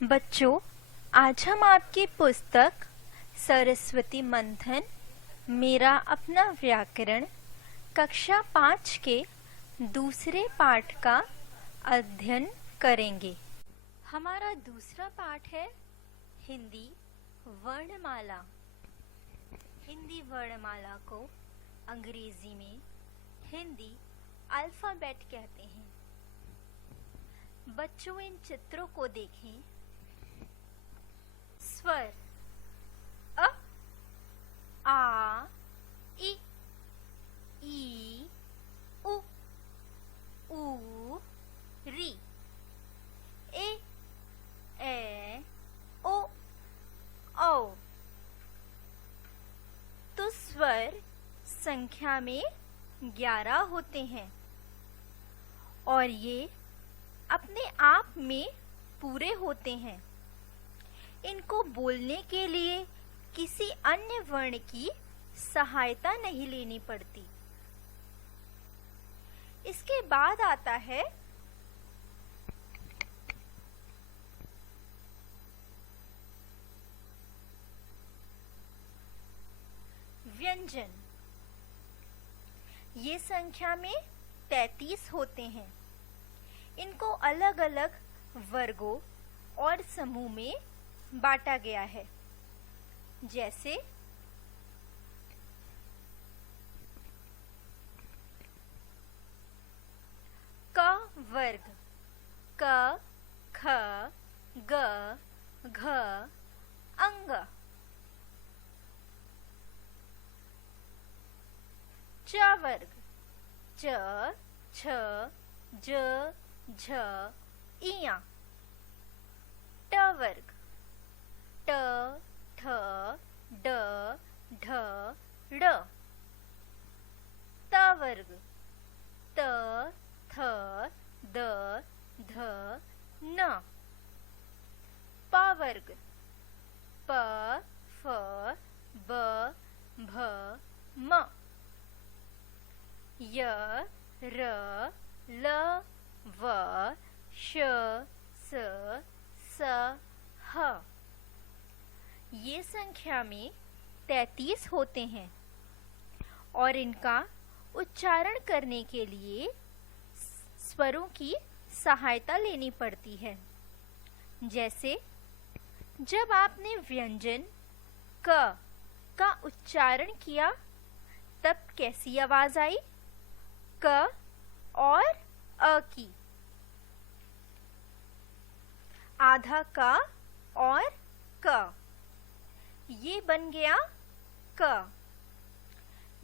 बच्चों, आज हम आपकी पुस्तक सरस्वती मंथन मेरा अपना व्याकरण कक्षा 5 के दूसरे पाठ का अध्ययन करेंगे। हमारा दूसरा पाठ है हिंदी वर्णमाला। हिंदी वर्णमाला को अंग्रेजी में हिंदी अल्फाबेट कहते हैं। बच्चों, इन चित्रों को देखें। स्वर अ, आ, इ, उ, ऊ, री, ए, ओ, औ। तो स्वर संख्या में 11 होते हैं और ये अपने आप में पूरे होते हैं। इनको बोलने के लिए किसी अन्य वर्ण की सहायता नहीं लेनी पड़ती। इसके बाद आता है व्यंजन। ये संख्या में 33 होते हैं। इनको अलग अलग वर्गों और समूह में बांटा गया है, जैसे क वर्ग क, ख, ग, घ, अंग। च वर्ग च, छ, ज, झ, इया। ट वर्ग ट, ठ, ड, ढ, ड़। त वर्ग त, थ, द, ध, न। प वर्ग प, फ, ब, भ, म। य, र, ल, व, श, स, स, ह। ये संख्या में 33 होते हैं और इनका उच्चारण करने के लिए स्वरों की सहायता लेनी पड़ती है। जैसे जब आपने व्यंजन क का उच्चारण किया तब कैसी आवाज आई? क और अ की। आधा क और क, ये बन गया क।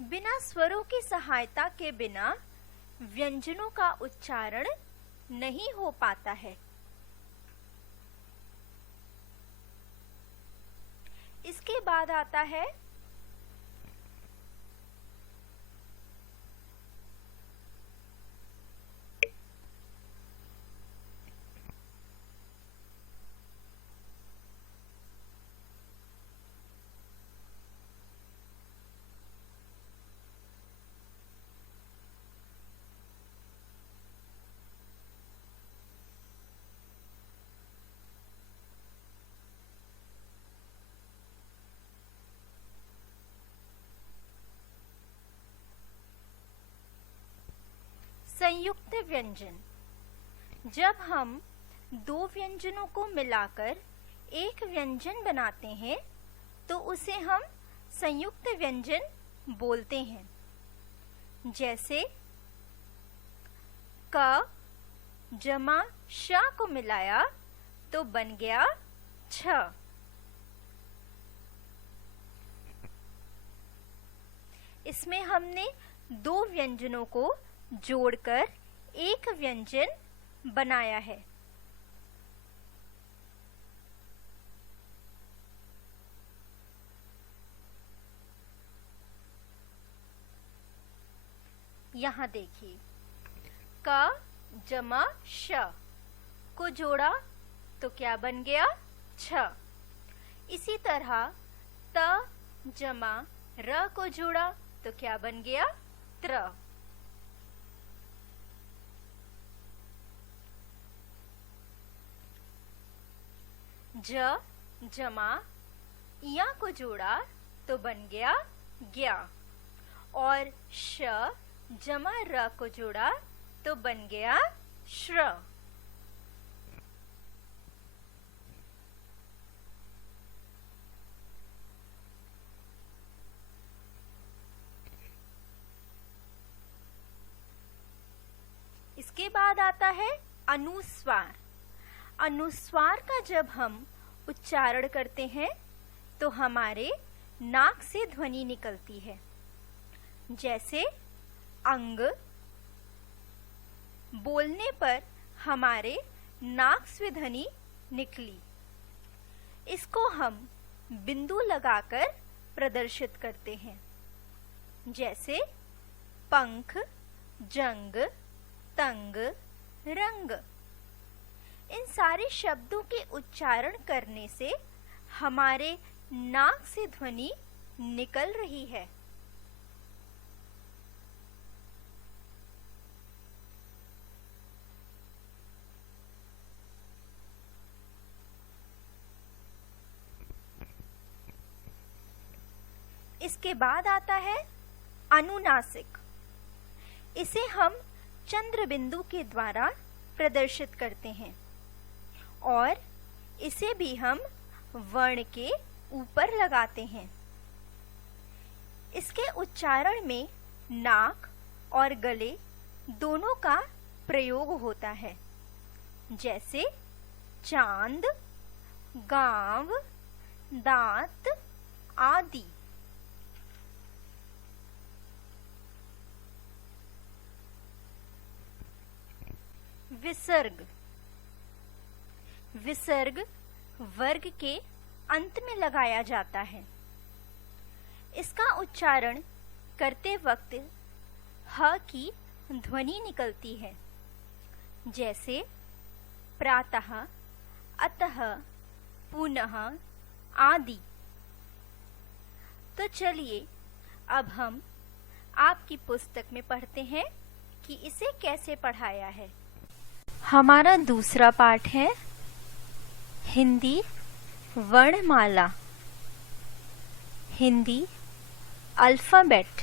बिना स्वरों की सहायता के बिना व्यंजनों का उच्चारण नहीं हो पाता है। इसके बाद आता है संयुक्त व्यंजन। जब हम दो व्यंजनों को मिलाकर एक व्यंजन बनाते हैं तो उसे हम संयुक्त व्यंजन बोलते हैं। जैसे क जमा श को मिलाया तो बन गया छ। इसमें हमने दो व्यंजनों को जोड़कर एक व्यंजन बनाया है। यहाँ देखिए, क जमा श को जोड़ा तो क्या बन गया? छ। इसी तरह त जमा र को जोड़ा तो क्या बन गया? त्र। ज जमा इया को जोड़ा तो बन गया ग्या, और श जमा र को जोड़ा तो बन गया श्र। इसके बाद आता है अनुस्वार। अनुस्वार का जब हम उच्चारण करते हैं तो हमारे नाक से ध्वनि निकलती है, जैसे अंग। बोलने पर हमारे नाक से ध्वनि निकली, इसको हम बिंदु लगाकर प्रदर्शित करते हैं, जैसे पंख, जंग, तंग, रंग। इन सारे शब्दों के उच्चारण करने से हमारे नाक से ध्वनि निकल रही है। इसके बाद आता है अनुनासिक। इसे हम चंद्र बिंदु के द्वारा प्रदर्शित करते हैं और इसे भी हम वर्ण के ऊपर लगाते हैं। इसके उच्चारण में नाक और गले दोनों का प्रयोग होता है, जैसे चांद, गांव, दांत आदि। विसर्ग। विसर्ग वर्ग के अंत में लगाया जाता है। इसका उच्चारण करते वक्त ह की ध्वनि निकलती है, जैसे प्रातः, अतः, पुनः आदि। तो चलिए अब हम आपकी पुस्तक में पढ़ते हैं कि इसे कैसे पढ़ाया है। हमारा दूसरा पाठ है हिंदी वर्णमाला, हिंदी अल्फाबेट।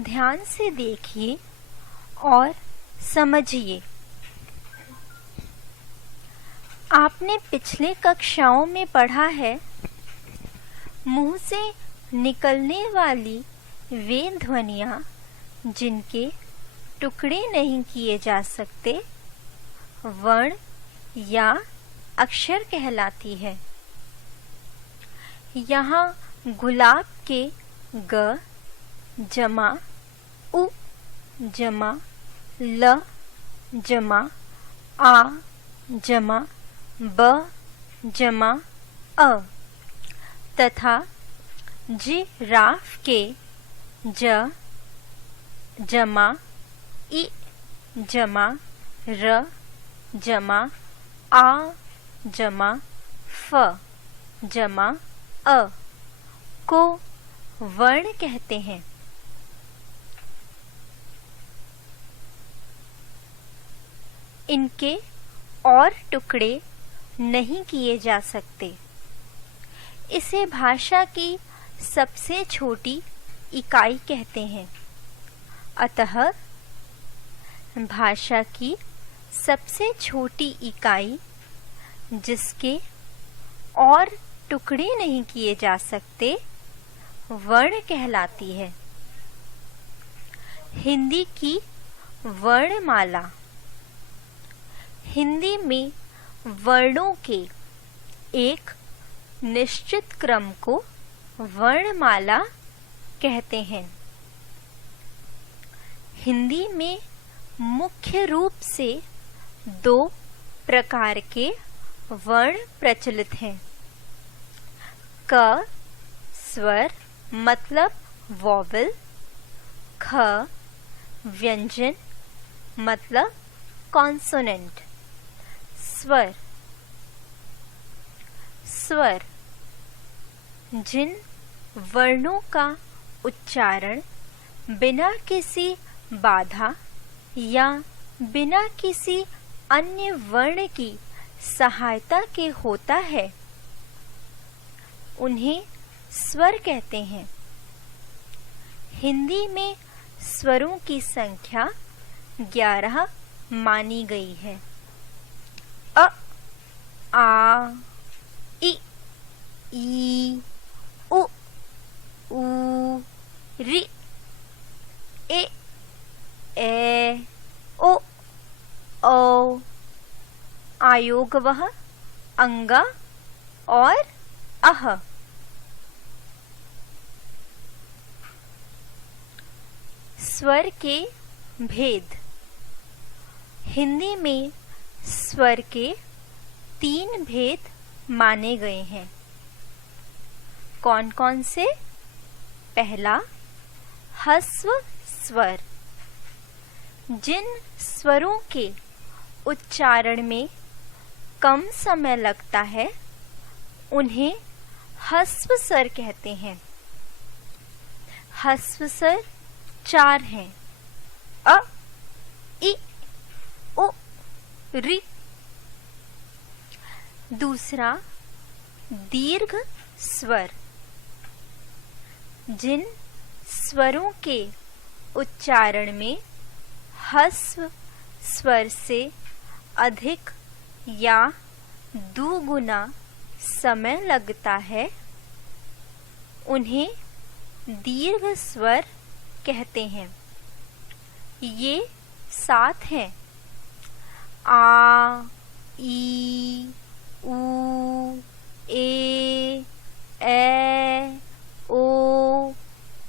ध्यान से देखिए और समझिए। आपने पिछले कक्षाओं में पढ़ा है, मुंह से निकलने वाली वे ध्वनियाँ जिनके टुकड़े नहीं किए जा सकते वर्ण या अक्षर कहलाती है। यहाँ गुलाब के ग जमा उ जमा ल जमा आ जमा ब जमा अ तथा जिराफ के ज जमा इ जमा र जमा आ जमा फ जमा अ को वर्ण कहते हैं। इनके और टुकड़े नहीं किए जा सकते। इसे भाषा की सबसे छोटी इकाई कहते हैं। अतः भाषा की सबसे छोटी इकाई जिसके और टुकड़े नहीं किए जा सकते वर्ण कहलाती है। हिंदी की वर्णमाला। हिंदी में वर्णों के एक निश्चित क्रम को वर्णमाला कहते हैं। हिंदी में मुख्य रूप से दो प्रकार के वर्ण प्रचलित हैं। क स्वर मतलब वॉवल, ख व्यंजन मतलब कॉन्सोनेंट। स्वर स्वर जिन वर्णों का उच्चारण बिना किसी बाधा या बिना किसी अन्य वर्ण की सहायता के होता है उन्हें स्वर कहते हैं। हिंदी में स्वरों की संख्या 11 मानी गई है। अ, आ, इ, ई, उ, ऊ, ऋ, ए, ओ, औ, आयोगवः, अंगा और अह। स्वर के भेद। हिंदी में स्वर के 3 भेद माने गए हैं। कौन कौन से? पहला, ह्रस्व स्वर। जिन स्वरों के उच्चारण में कम समय लगता है उन्हें ह्रस्व स्वर कहते हैं। ह्रस्व स्वर 4 हैं। अ, इ, उ, ऋ। दूसरा, दीर्घ स्वर। जिन स्वरों के उच्चारण में ह्रस्व स्वर से अधिक या दुगुना समय लगता है उन्हें दीर्घ स्वर कहते हैं। ये 7 हैं। आ, ई, ऊ, ए, ओ,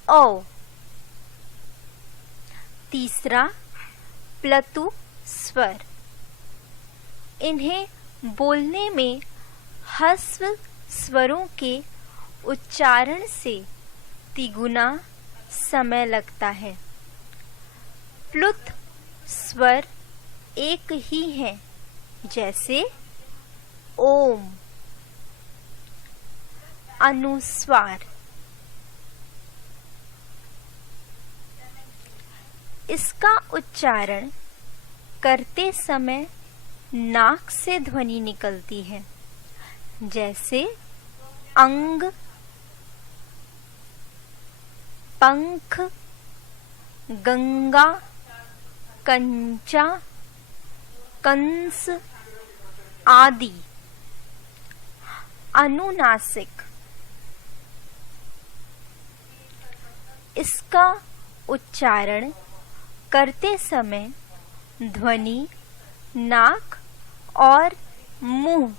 औ। तीसरा, प्लतु स्वर। इन्हें बोलने में ह्रस्व स्वरों के उच्चारण से तिगुना समय लगता है। प्लुत स्वर एक ही है, जैसे ओम। अनुस्वार। इसका उच्चारण करते समय नाक से ध्वनि निकलती है, जैसे अंग, पंख, गंगा, कंचा, कंस आदि। अनुनासिक। इसका उच्चारण करते समय ध्वनि नाक और मुंह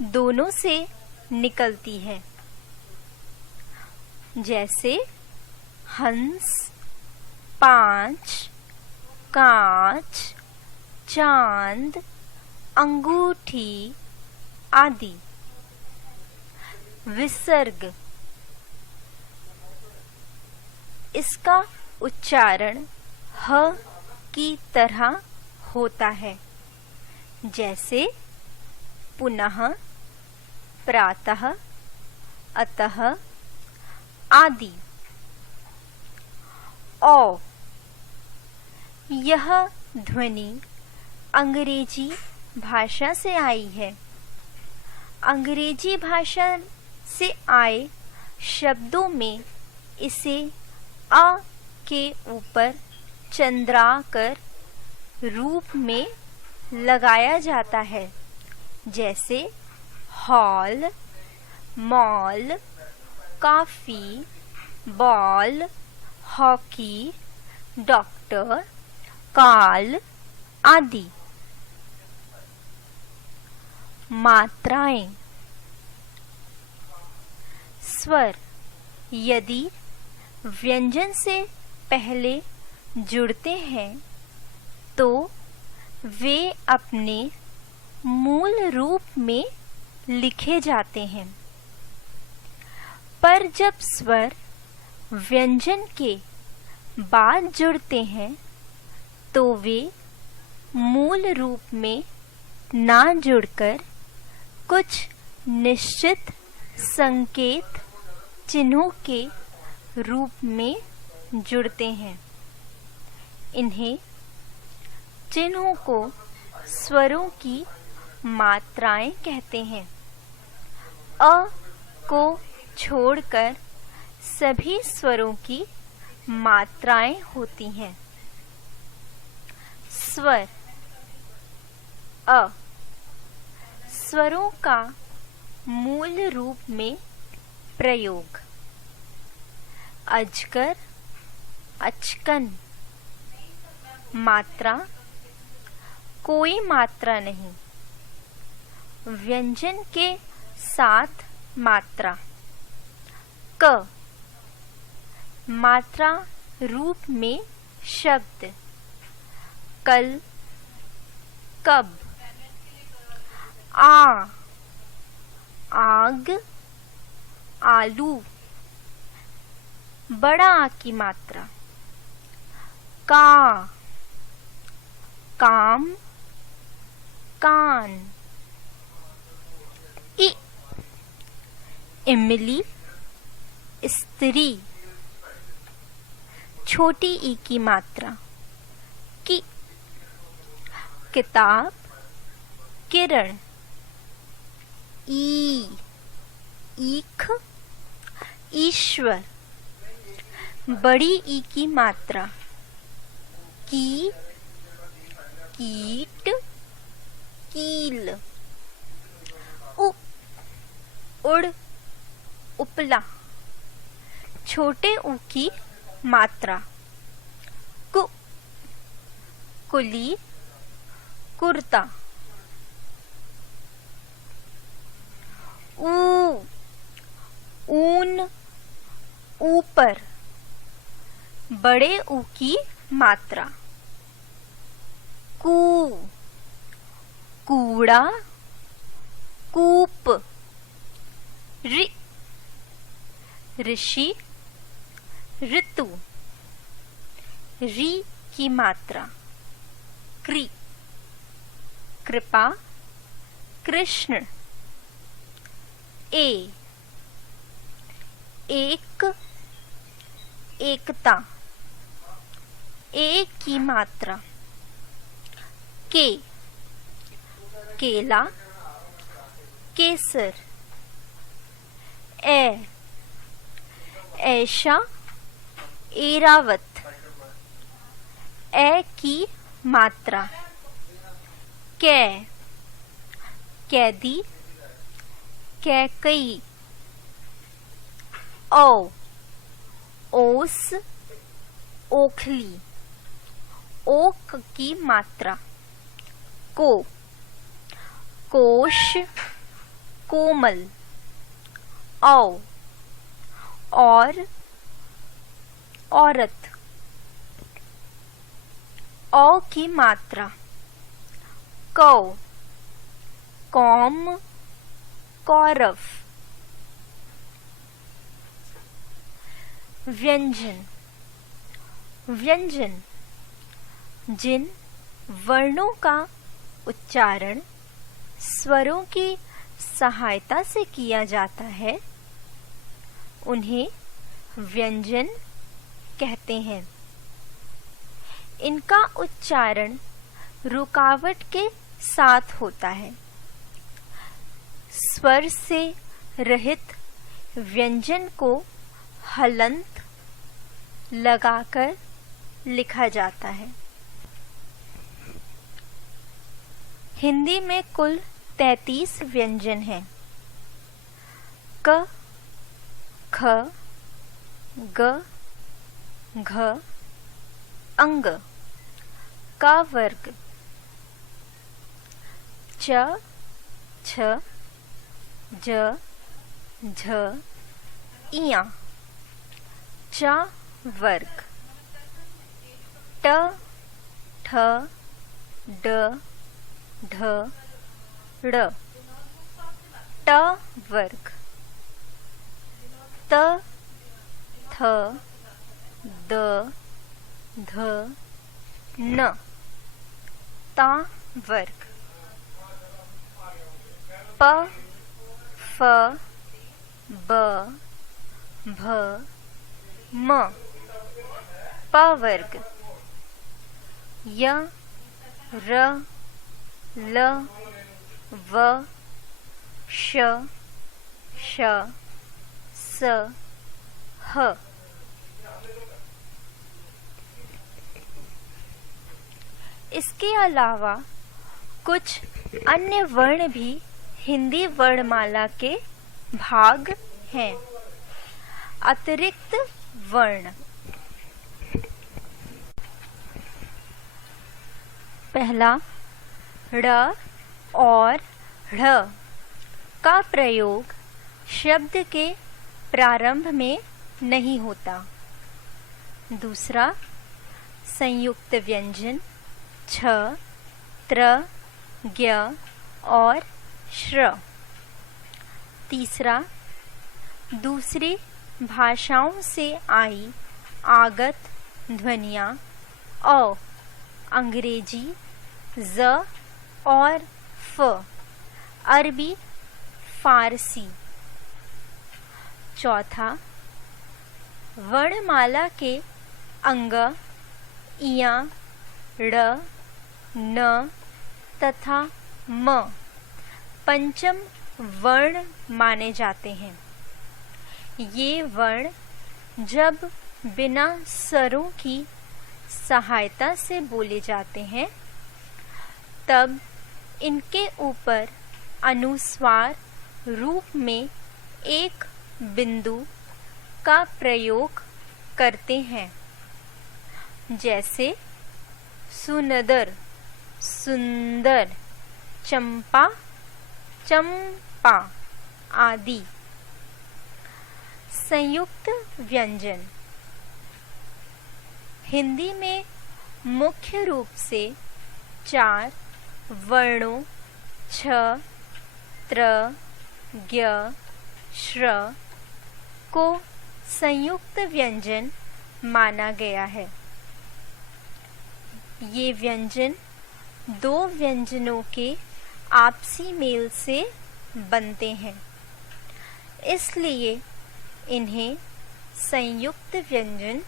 दोनों से निकलती है, जैसे हंस, 5, कांच, चांद, अंगूठी आदि। विसर्ग। इसका उच्चारण ह की तरह होता है, जैसे पुनः, प्रातः, अतः आदि। औ। यह ध्वनि अंग्रेजी भाषा से आई है। अंग्रेजी भाषा से आए शब्दों में इसे अ के ऊपर चंद्राकार रूप में लगाया जाता है, जैसे hall, mall, coffee, ball, hockey, doctor, काल आदि। मात्राएं। स्वर यदि व्यंजन से पहले जुड़ते हैं तो वे अपने मूल रूप में लिखे जाते हैं, पर जब स्वर व्यंजन के बाद जुड़ते हैं तो वे मूल रूप में ना जुड़कर कुछ निश्चित संकेत चिन्हों के रूप में जुड़ते हैं। इन्हें चिन्हों को स्वरों की मात्राएं कहते हैं। अ को छोड़कर सभी स्वरों की मात्राएं होती हैं। स्वर। अ स्वरों का मूल रूप में प्रयोग। अजगर, अचकन। मात्रा कोई मात्रा नहीं। व्यंजन के साथ मात्रा। क मात्रा रूप में शब्द। कल, कब। आ आग, आलू। बड़ा आ की मात्रा। का काम, कान। इ इमली, स्त्री। छोटी ई की मात्रा। कि किताब, किरण। ई ईख, ईश्वर। बड़ी ई की मात्रा। की कीट, कील। उ उड़, उपला। छोटे ऊ की मात्रा। कु कुली, कुर्ता। ऊ ऊन, ऊपर। बड़े ऊ की मात्रा। कू कूड़ा, कूप। ऋ ऋषि, ऋतु। री की मात्रा। कृ कृपा, कृष्ण। ए एक, एकता। ए की मात्रा। के केला, केसर। ए ऐशा, एरावत। ए की मात्रा। कै कैदी, कैकई। ओ ओस, ओखली। ओक की मात्रा। को कोश, कोमल। औ और, औरत। औ की मात्रा। कौ कौम, कौरव। व्यंजन। व्यंजन जिन वर्णों का उच्चारण स्वरों की सहायता से किया जाता है उन्हें व्यंजन कहते हैं। इनका उच्चारण रुकावट के साथ होता है। स्वर से रहित व्यंजन को हलंत लगाकर लिखा जाता है। हिंदी में कुल 33 व्यंजन हैं। क, ख, ग, घ, अंग का वर्ग। च, छ, ज, झ, इया चा वर्ग। ट, ठ, ड, ढ, ड़ ट वर्ग। त, थ, द, ध, न ता वर्ग। प, फ, ब, भ, म प वर्ग। य, र, ल, व, श, श, स, ह। इसके अलावा कुछ अन्य वर्ण भी हिंदी वर्णमाला के भाग हैं। अतिरिक्त वर्ण। पहला, ड़ और ढ़ का प्रयोग शब्द के प्रारंभ में नहीं होता। दूसरा, संयुक्त व्यंजन छ, त्र, ज्ञ और श्र। तीसरा, दूसरी भाषाओं से आई आगत ध्वनियाँ अ, अंग्रेजी ज और फ, अरबी, फारसी। चौथा, वर्णमाला के अंग इया, ड़, न तथा म पंचम वर्ण माने जाते हैं। ये वर्ण जब बिना स्वरों की सहायता से बोले जाते हैं तब इनके ऊपर अनुस्वार रूप में एक बिंदु का प्रयोग करते हैं, जैसे सुंदर, सुंदर, चंपा, चंपा आदि। संयुक्त व्यंजन। हिंदी में मुख्य रूप से 4 वर्णों छ, त्र, ज्ञ, श्र को संयुक्त व्यंजन माना गया है। ये व्यंजन 2 व्यंजनों के आपसी मेल से बनते हैं, इसलिए इन्हें संयुक्त व्यंजन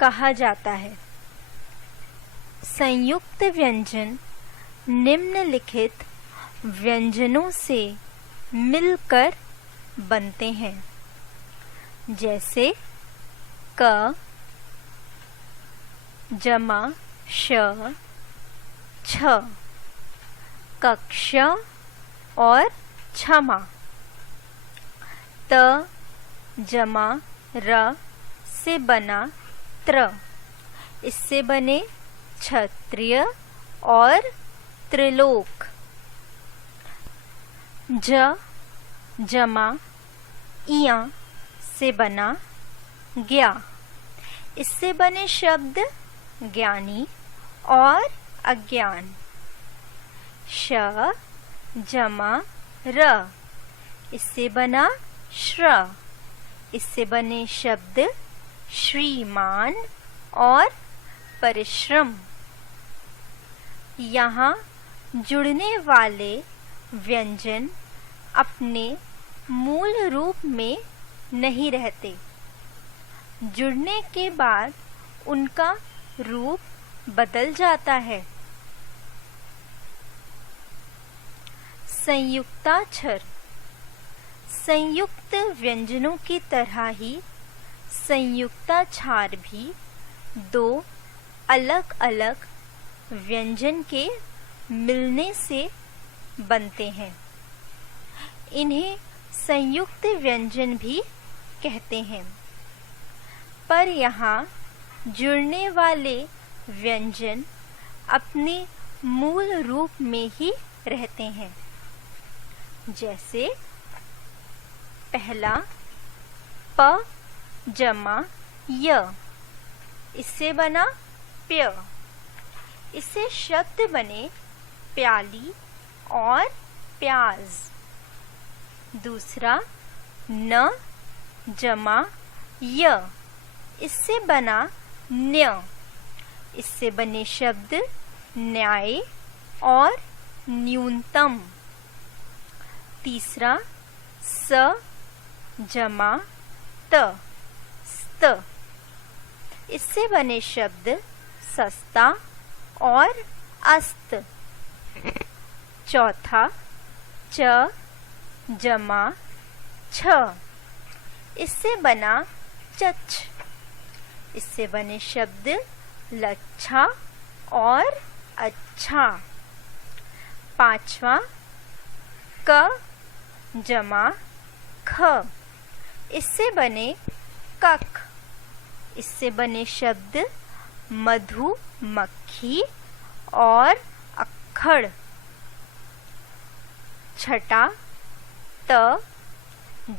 कहा जाता है। संयुक्त व्यंजन निम्नलिखित व्यंजनों से मिलकर बनते हैं, जैसे क, जमा श, छ, कक्ष और क्षमा। त, जमा र से बना त्र, इससे बने क्षत्रिय और त्रिलोक। ज, जमा इया से बना ज्ञा, इससे बने शब्द ज्ञानी और अज्ञान। श, जमा र, इससे बना श्र, इससे बने शब्द श्रीमान और परिश्रम। यहाँ जुड़ने वाले व्यंजन अपने मूल रूप में नहीं रहते, जुड़ने के बाद उनका रूप बदल जाता है। संयुक्ताक्षर। संयुक्त व्यंजनों की तरह ही संयुक्ताक्षर भी 2 अलग-अलग व्यंजन के मिलने से बनते हैं। इन्हें संयुक्त व्यंजन भी कहते हैं, पर यहाँ जुड़ने वाले व्यंजन अपने मूल रूप में ही रहते हैं। जैसे पहला प, जमा य, इससे बना प्य, इससे शब्द बने प्याली और प्याज। दूसरा न, जमा य, इससे बना न्य, इससे बने शब्द न्याय और न्यूनतम। तीसरा स, जमा त, स्त, इससे बने शब्द सस्ता और अस्त। चौथा च जमा छ, इससे बना चछ। इससे बने शब्द लच्छा और अच्छा। पांचवा क जमा ख, इससे बने कख। इससे बने शब्द मधुमक्खी और अक्खड़। छठा त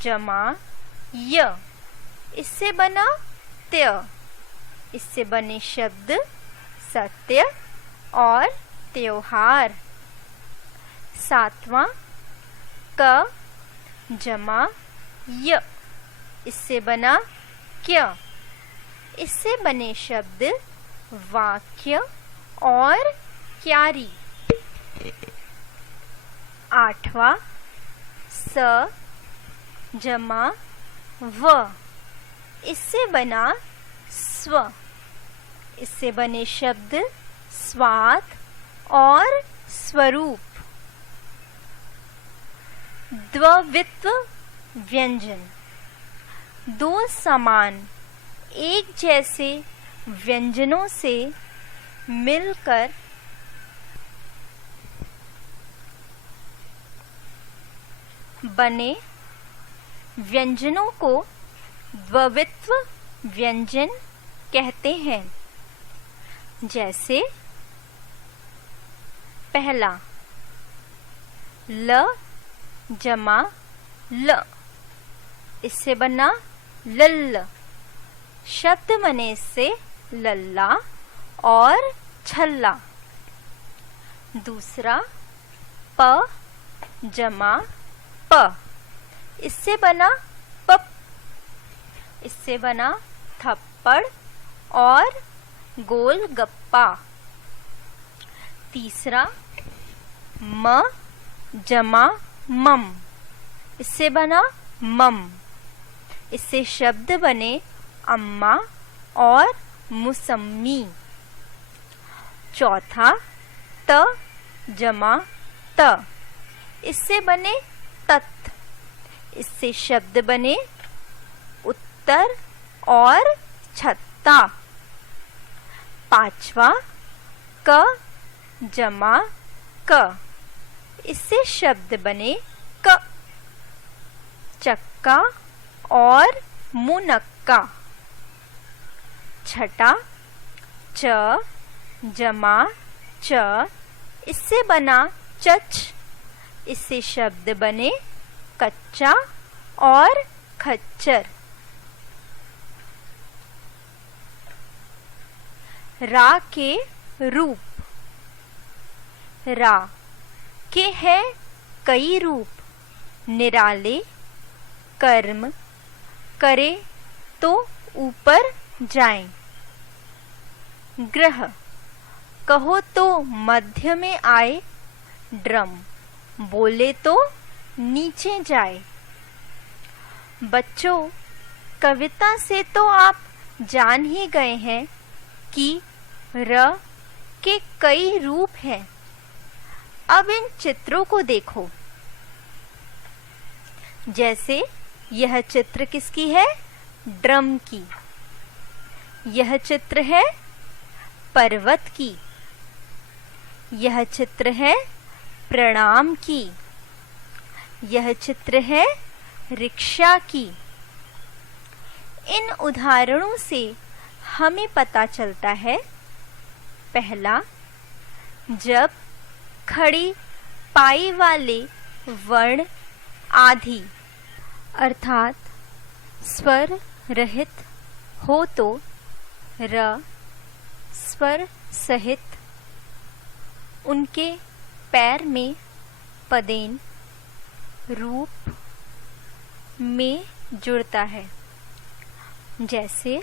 जमा य, इससे बना त्य। इससे बने शब्द सत्य और त्योहार। सातवां क जमा य, इससे बना क्य। इससे बने शब्द वाक्य और क्यारी। आठवां स जमा व, इससे बना स्व। इससे बने शब्द स्वाद और स्वरूप। द्वित्व व्यंजन, दो समान एक जैसे व्यंजनों से मिलकर बने व्यंजनों को द्वित्व व्यंजन कहते हैं। जैसे पहला ल जमा ल, इससे बना लल्ल। शब्द बने इससे लल्ला और छल्ला। दूसरा प जमा प, इससे बना पप। इससे बना थप्पड़ और गोलगप्पा। तीसरा म जमा मम, इससे बना मम। इससे शब्द बने अम्मा और मुसम्मी। चौथा त जमा त, इससे बने तत्। इससे शब्द बने उत्तर और छत्ता। पांचवा क जमा क, इससे शब्द बने क, चक्का और मुनक्का। छठा च जमा च, इससे बना चच। इससे शब्द बने कच्चा और खच्चर। रा के रूप, रा के है कई रूप। निराले कर्म करे तो ऊपर जाएं। ग्रह कहो तो मध्य में आए। ड्रम बोले तो नीचे जाए। बच्चों, कविता से तो आप जान ही गए हैं कि र के कई रूप हैं। अब इन चित्रों को देखो। जैसे यह चित्र किसकी है? ड्रम की। यह चित्र है पर्वत की। यह चित्र है प्रणाम की। यह चित्र है रिक्शा की। इन उदाहरणों से हमें पता चलता है, पहला, जब खड़ी पाई वाले वर्ण आदि अर्थात स्वर रहित हो तो र स्वर सहित उनके पैर में पदेन रूप में जुड़ता है। जैसे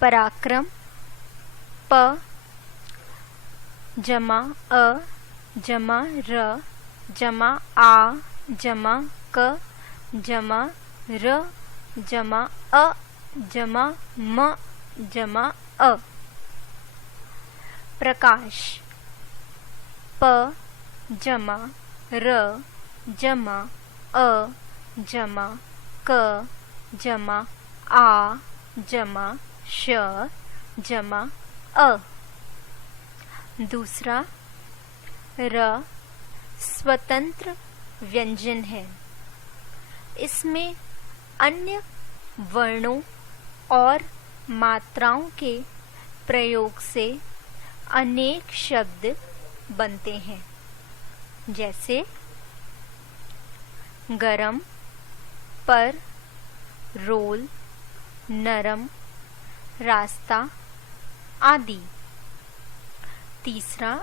पराक्रम प जमा अ जमा र जमा आ जमा क जमा र जमा अ जमा म जमा अ। प्रकाश प जमा र जमा अ जमा क जमा आ जमा श जमा अ। दूसरा र स्वतंत्र व्यंजन है। इसमें अन्य वर्णों और मात्राओं के प्रयोग से अनेक शब्द बनते हैं, जैसे गरम, पर, रोल, नरम, रास्ता आदि। तीसरा,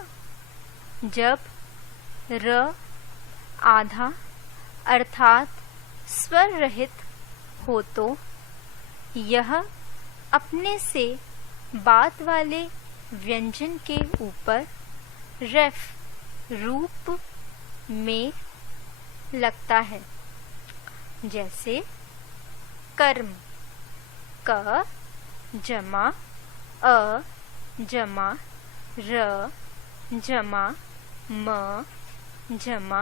जब र आधा अर्थात स्वर रहित हो तो यह अपने से बाद वाले व्यंजन के ऊपर रेफ रूप में लगता है, जैसे कर्म क जमा अ जमा र जमा म जमा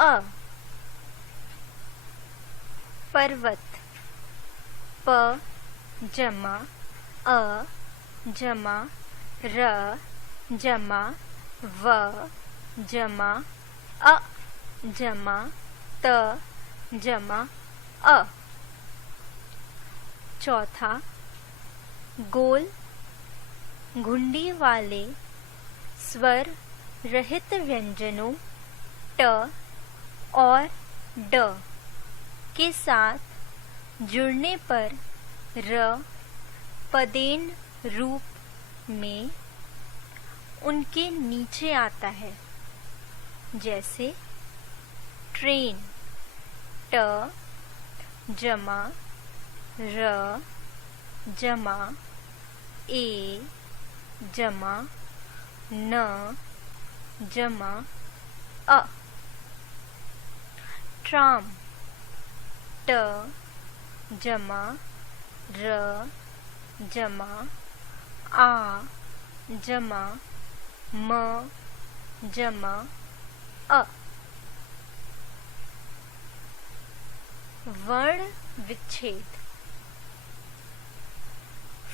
अ। पर्वत प जमा अ जमा र जमा व जमा अ जमा त जमा अ। चौथा, गोल घुंडी वाले स्वर रहित व्यंजनों ट और ड के साथ जुड़ने पर र पदेन रूप में उनके नीचे आता है, जैसे ट्रेन ट जमा र जमा ए जमा न जमा अ। ट्राम ट जमा र जमा आ जमा म जमा अ। वर्ण विच्छेद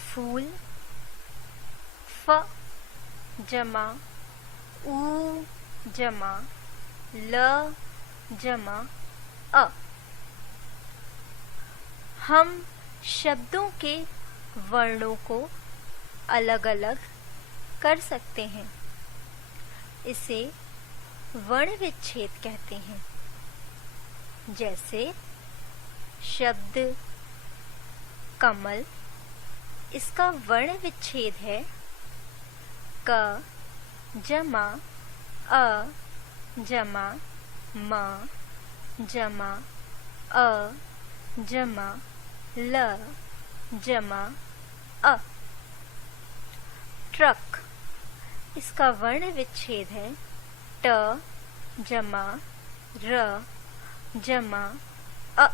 फूल फ जमा ऊ जमा ल जमा अ। हम शब्दों के वर्णों को अलग अलग कर सकते हैं, इसे वर्ण विच्छेद कहते हैं। जैसे शब्द कमल, इसका वर्ण विच्छेद है क जमा अ जमा म जमा अ जमा ल जमा अ। ट्रक, इसका वर्ण विच्छेद है ट जमा र जमा अ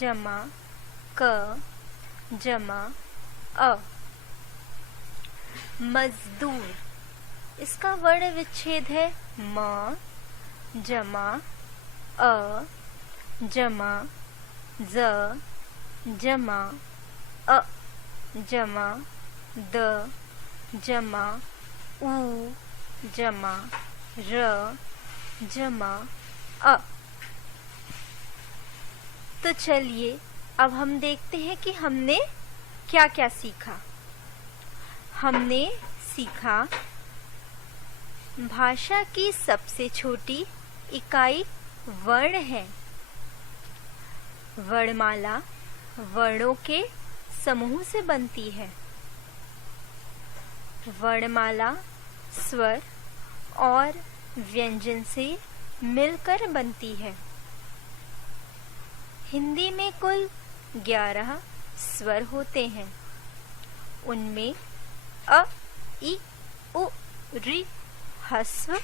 जमा क जमा अ। मजदूर, इसका वर्ण विच्छेद है म जमा अ जमा ज जमा अ जमा द जमा उ जमा र जमा अ। तो चलिए अब हम देखते हैं कि हमने क्या क्या सीखा। हमने सीखा भाषा की सबसे छोटी इकाई वर्ण है। वर्णमाला वर्णों के समूह से बनती है। वर्णमाला स्वर और व्यंजन से मिलकर बनती है। हिंदी में कुल 11 स्वर होते हैं। उनमें अ, इ, उ, ऋ, ह्रस्व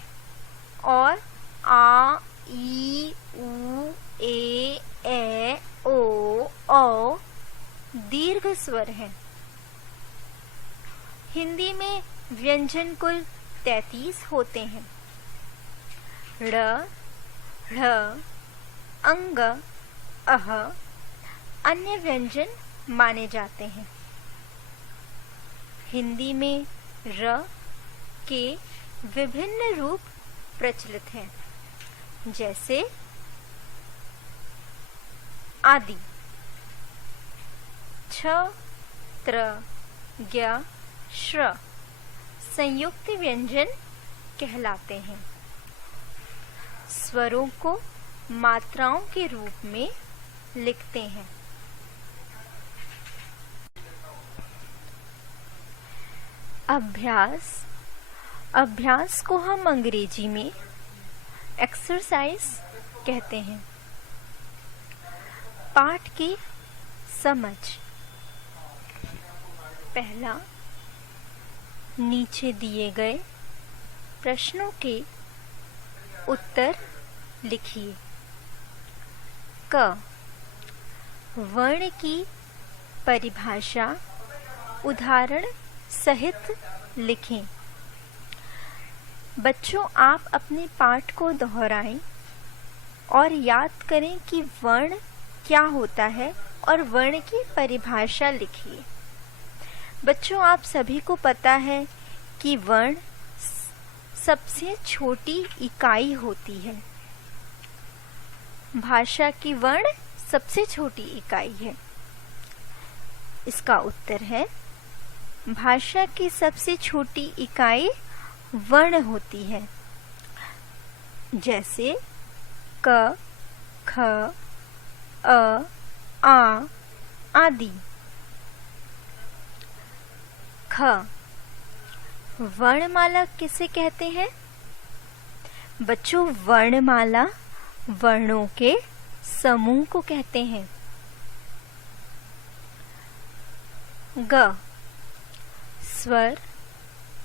और आ, ई, उ, ए, ओ, औ दीर्घ स्वर हैं। हिंदी में व्यंजन कुल 33 होते हैं। ड़, ढ़, अंग, अह अन्य व्यंजन माने जाते हैं। हिंदी में र के विभिन्न रूप प्रचलित हैं, जैसे आदि, छ, त्र, ज्ञ, श्र संयुक्त व्यंजन कहलाते हैं। स्वरों को मात्राओं के रूप में लिखते हैं। अभ्यास, अभ्यास को हम अंग्रेजी में एक्सरसाइज कहते हैं। पाठ की समझ। पहला, नीचे दिए गए प्रश्नों के उत्तर लिखिए। क, वर्ण की परिभाषा उदाहरण सहित लिखें। बच्चों, आप अपने पाठ को दोहराएं और याद करें कि वर्ण क्या होता है और वर्ण की परिभाषा लिखिए। बच्चों, आप सभी को पता है कि वर्ण सबसे छोटी इकाई होती है। भाषा की वर्ण सबसे छोटी इकाई है। इसका उत्तर है, भाषा की सबसे छोटी इकाई वर्ण होती है। जैसे क, ख, अ, आ आदि। ख, वर्णमाला किसे कहते हैं? बच्चों, वर्णमाला वर्णों के समूह को कहते हैं। ग, स्वर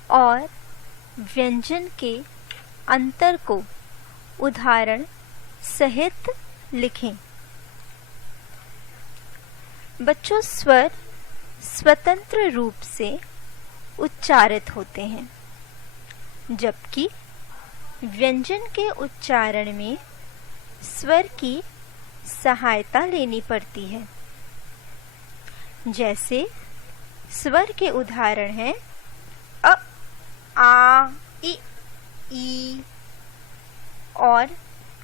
और व्यंजन के अंतर को उदाहरण सहित लिखें। बच्चों, स्वर स्वतंत्र रूप से उच्चारित होते हैं, जबकि व्यंजन के उच्चारण में स्वर की सहायता लेनी पड़ती है। जैसे स्वर के उदाहरण हैं अ, आ, ई, और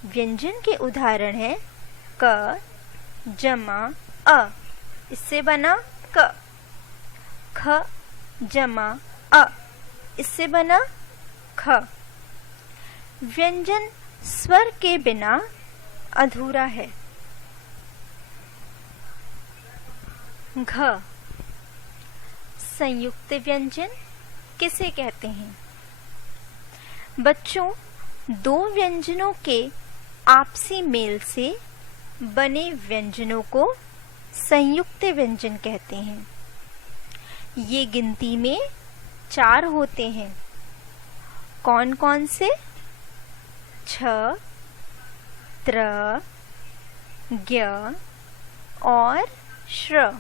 व्यंजन के उदाहरण हैं क, जमा अ, इससे बना क, ख, जमा अ, इससे बना ख। व्यंजन स्वर के बिना अधूरा है। घ, संयुक्त व्यंजन किसे कहते हैं? बच्चों, दो व्यंजनों के आपसी मेल से बने व्यंजनों को संयुक्त व्यंजन कहते हैं। ये गिनती में 4 होते हैं। कौन कौन से? छ, त्र, ज्ञ और श्र।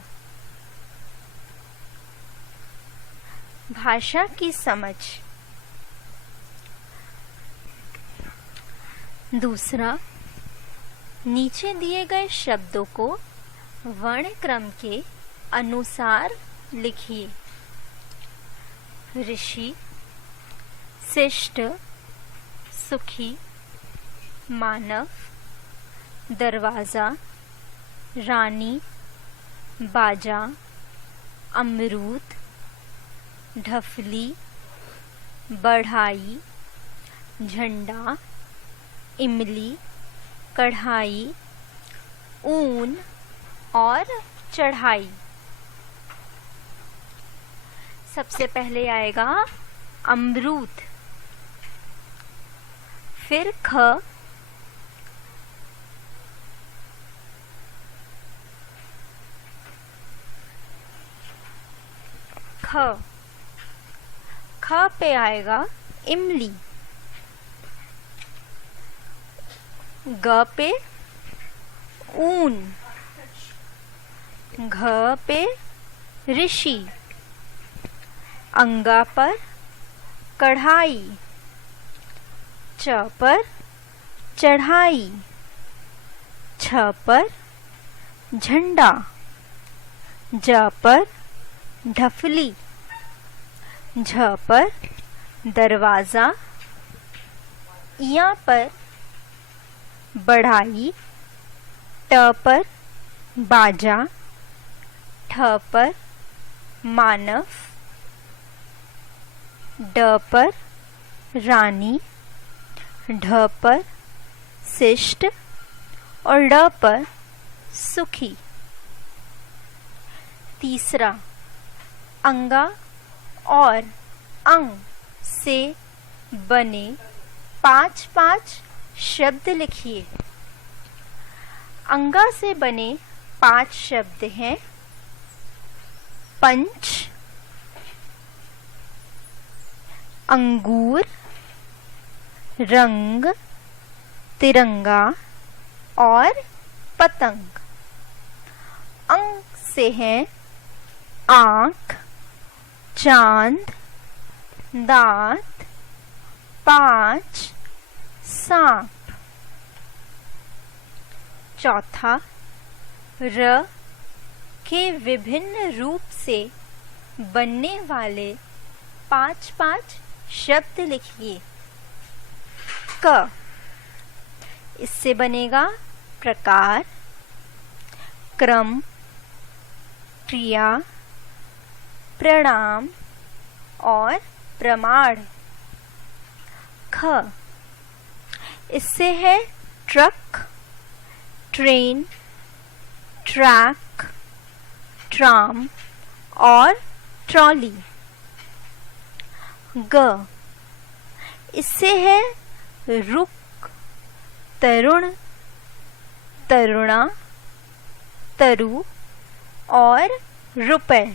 भाषा की समझ। दूसरा, नीचे दिए गए शब्दों को वर्ण क्रम के अनुसार लिखिए। ऋषि, शिष्ट, सुखी, मानव, दरवाजा, रानी, बाजा, अमरूद, ढफली, बढ़ाई, झंडा, इमली, कढ़ाई, ऊन और चढ़ाई। सबसे पहले आएगा अमरूद, फिर ख, ख पे आएगा इमली, ग पे ऊन, घ पे ऋषि, अंगा पर कढ़ाई, च पर चढ़ाई। छ पर झंडा। ज पर ढफली। झ पर दरवाज़ा। इया पर बढ़ाई। ट पर बाजा। ठ पर मानव। ड पर रानी। ढ पर शिष्ट और ड पर सुखी। तीसरा, अंगा और अंग से बने 5-5 शब्द लिखिए। अंगा से बने 5 शब्द हैं पंच, अंगूर, रंग, तिरंगा और पतंग। अंग से हैं आँख, चांद, दांत, 5, सांप। चौथा, र के विभिन्न रूप से बनने वाले 5-5 शब्द लिखिए। क, इससे बनेगा प्रकार, क्रम, क्रिया, प्रणाम और प्रमाण। ख, इससे है ट्रक, ट्रेन, ट्रैक, ट्राम और ट्रॉली। ग, इससे है रुक, तरुण, तरुणा, तरु और रुपए।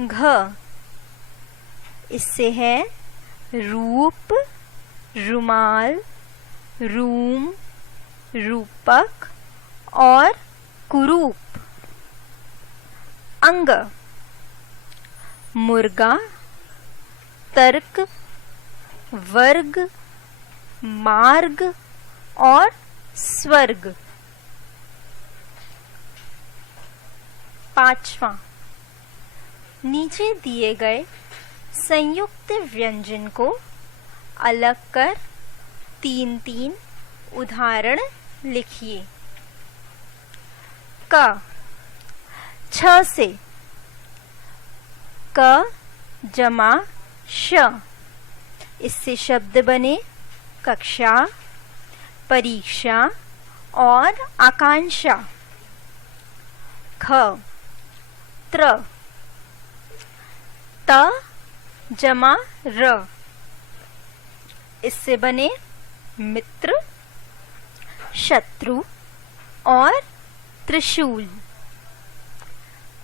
घ, इससे है रूप, रुमाल, रूम, रूपक और कुरूप। अंग, मुर्गा, तर्क, वर्ग, मार्ग और स्वर्ग। पांचवा, नीचे दिए गए संयुक्त व्यंजन को अलग कर 3-3 उदाहरण लिखिए। क, छ से, क जमा श, इससे शब्द बने कक्षा, परीक्षा और आकांक्षा। ख, त्र, त जमा र, इससे बने मित्र, शत्रु और त्रिशूल।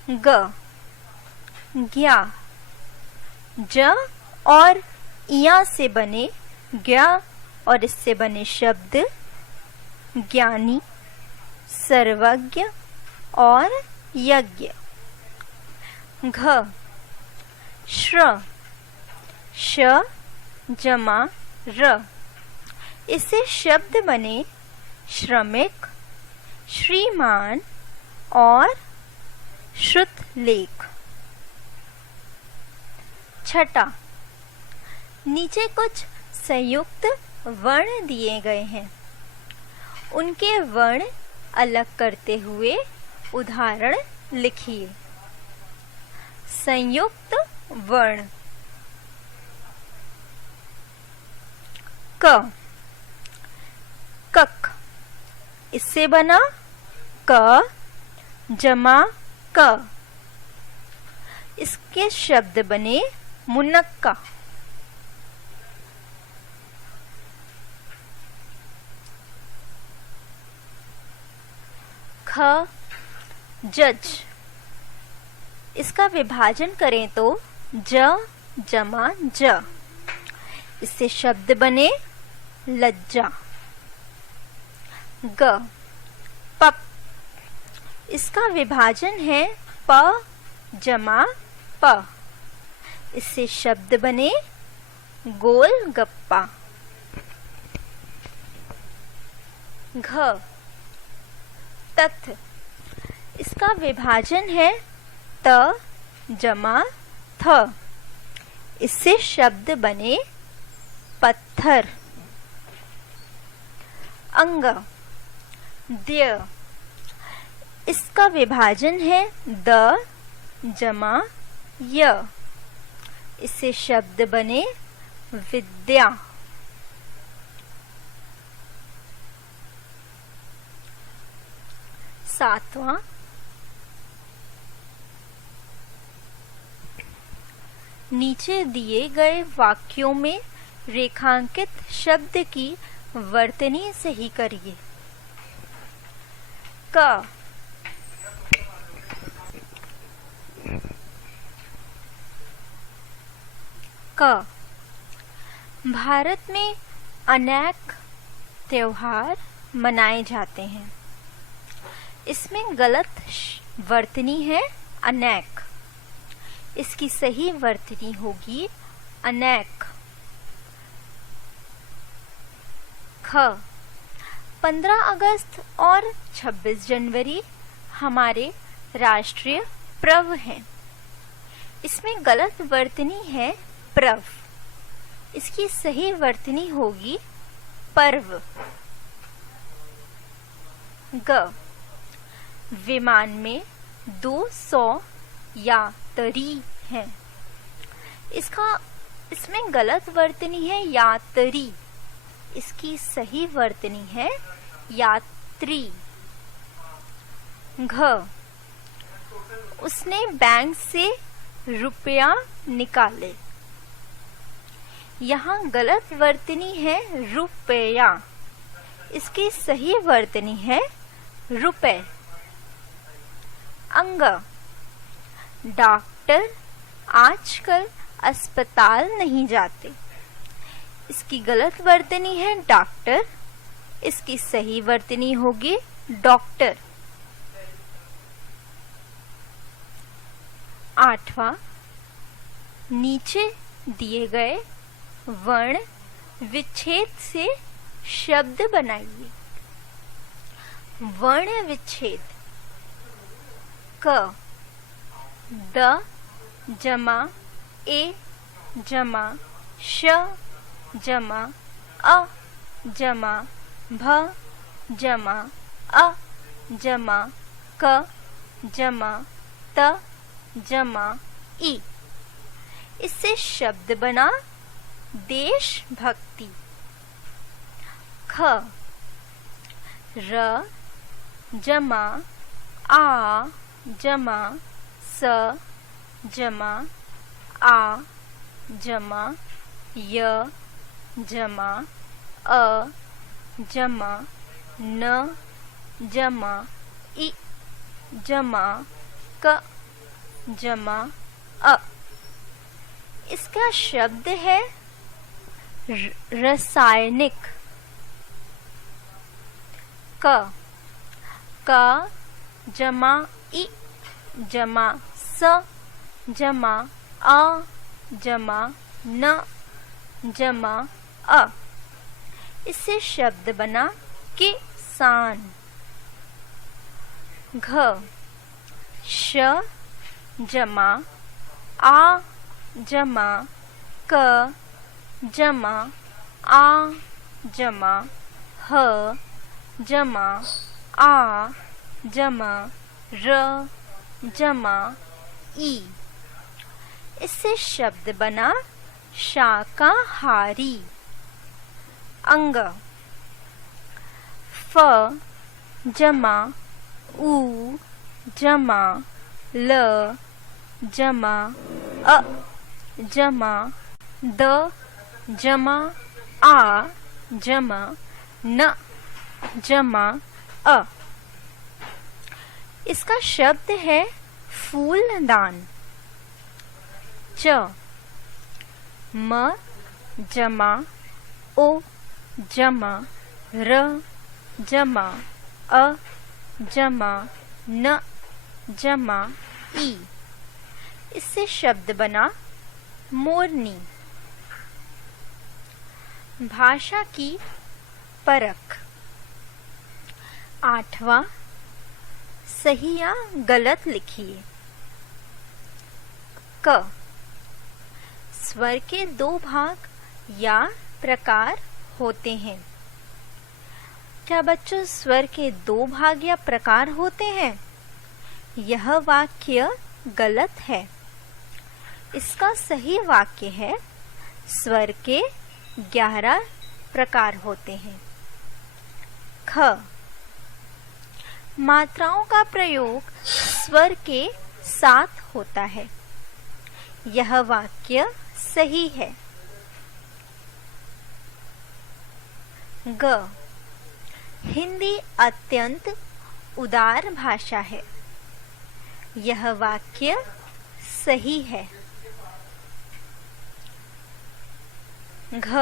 ग, ज्ञा, ज और इया से बने ज्ञा और इससे बने शब्द ज्ञानी, सर्वज्ञ और यज्ञ। घ, श्र, श जमा र, इससे शब्द बने श्रमिक, श्रीमान और श्रुतलेख। छठा, नीचे कुछ संयुक्त वर्ण दिए गए हैं, उनके वर्ण अलग करते हुए उदाहरण लिखिए। संयुक्त वर्ण। क, कक, इससे बना क जमा क, इसके शब्द बने मुनक्का। ख, जज, इसका विभाजन करें तो ज जमा ज, इससे शब्द बने लज्जा। ग, पप, इसका विभाजन है प जमा प, इससे शब्द बने गोल गप्पा। घ तथ, इसका विभाजन है त जमा थ, इससे शब्द बने पत्थर। अंग द्य, इसका विभाजन है द जमा य, इससे शब्द बने विद्या। सातवां, नीचे दिए गए वाक्यों में रेखांकित शब्द की वर्तनी सही करिए। क भारत में अनेक त्योहार मनाए जाते हैं। इसमें गलत वर्तनी है अनेक, इसकी सही वर्तनी होगी अनेक। ख 15 अगस्त और 26 जनवरी हमारे राष्ट्रीय पर्व हैं। इसमें गलत वर्तनी है पर्व, इसकी सही वर्तनी होगी पर्व। ग विमान में 200 यात्री हैं। इसमें गलत वर्तनी है यात्री, इसकी सही वर्तनी है यात्री। घ उसने बैंक से रुपया निकाले। यहाँ गलत वर्तनी है रुपया, इसकी सही वर्तनी है रुपए। अंग डॉक्टर आजकल अस्पताल नहीं जाते। इसकी गलत वर्तनी है डॉक्टर, इसकी सही वर्तनी होगी डॉक्टर। आठवां, नीचे दिए गए वर्ण विच्छेद से शब्द बनाइए। वर्ण विच्छेद क द जमा ए जमा श जमा अ जमा भ जमा अ जमा क जमा त जमा ई, इससे शब्द बना देशभक्ति। ख र जमा आ जमा स जमा आ जमा य जमा अ जमा न जमा इ जमा क जमा अ, इसका शब्द है रासायनिक। क जमा इ जमा स जमा आ जमा न जमा अ, इससे शब्द बना किसान। घ श जमा आ जमा क जमा आ जमा ह जमा आ जमा र जमा ई, इससे शब्द बना शाकाहारी। अंग फ जमा उ जमा ल जमा अ जमा द जमा आ जमा न जमा अ, इसका शब्द है फूलदान। च म जमा ओ जमा र जमा अ जमा न जमा ई, इससे शब्द बना मोरनी। भाषा की परख। आठवां, सही या गलत लिखिए। क, स्वर के दो भाग या प्रकार होते हैं। क्या बच्चों स्वर के दो भाग या प्रकार होते हैं? यह वाक्य गलत है। इसका सही वाक्य है स्वर के 11 प्रकार होते हैं। ख, मात्राओं का प्रयोग स्वर के साथ होता है। यह वाक्य सही है। ग, हिंदी अत्यंत उदार भाषा है। यह वाक्य सही है। घ,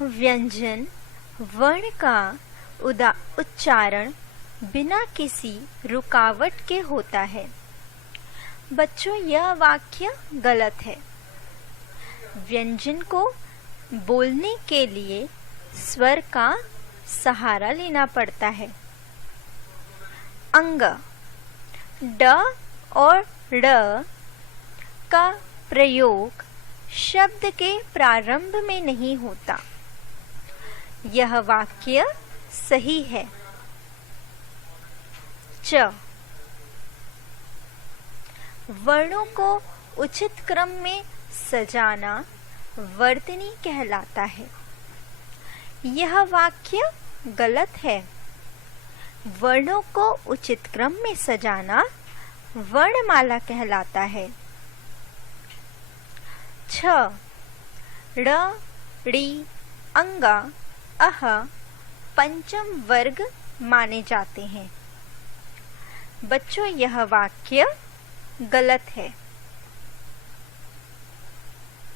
व्यंजन वर्ण का उच्चारण बिना किसी रुकावट के होता है। बच्चों यह वाक्य गलत है। व्यंजन को बोलने के लिए स्वर का सहारा लेना पड़ता है। अंग, ड और ड़ का प्रयोग शब्द के प्रारंभ में नहीं होता। यह वाक्य सही है। च, वर्णों को उचित क्रम में सजाना वर्तनी कहलाता है। यह वाक्य गलत है। वर्णों को उचित क्रम में सजाना वर्णमाला कहलाता है। छ, ड़, ड़ी, अंगा, अह पंचम वर्ग माने जाते हैं। बच्चों यह वाक्य गलत है।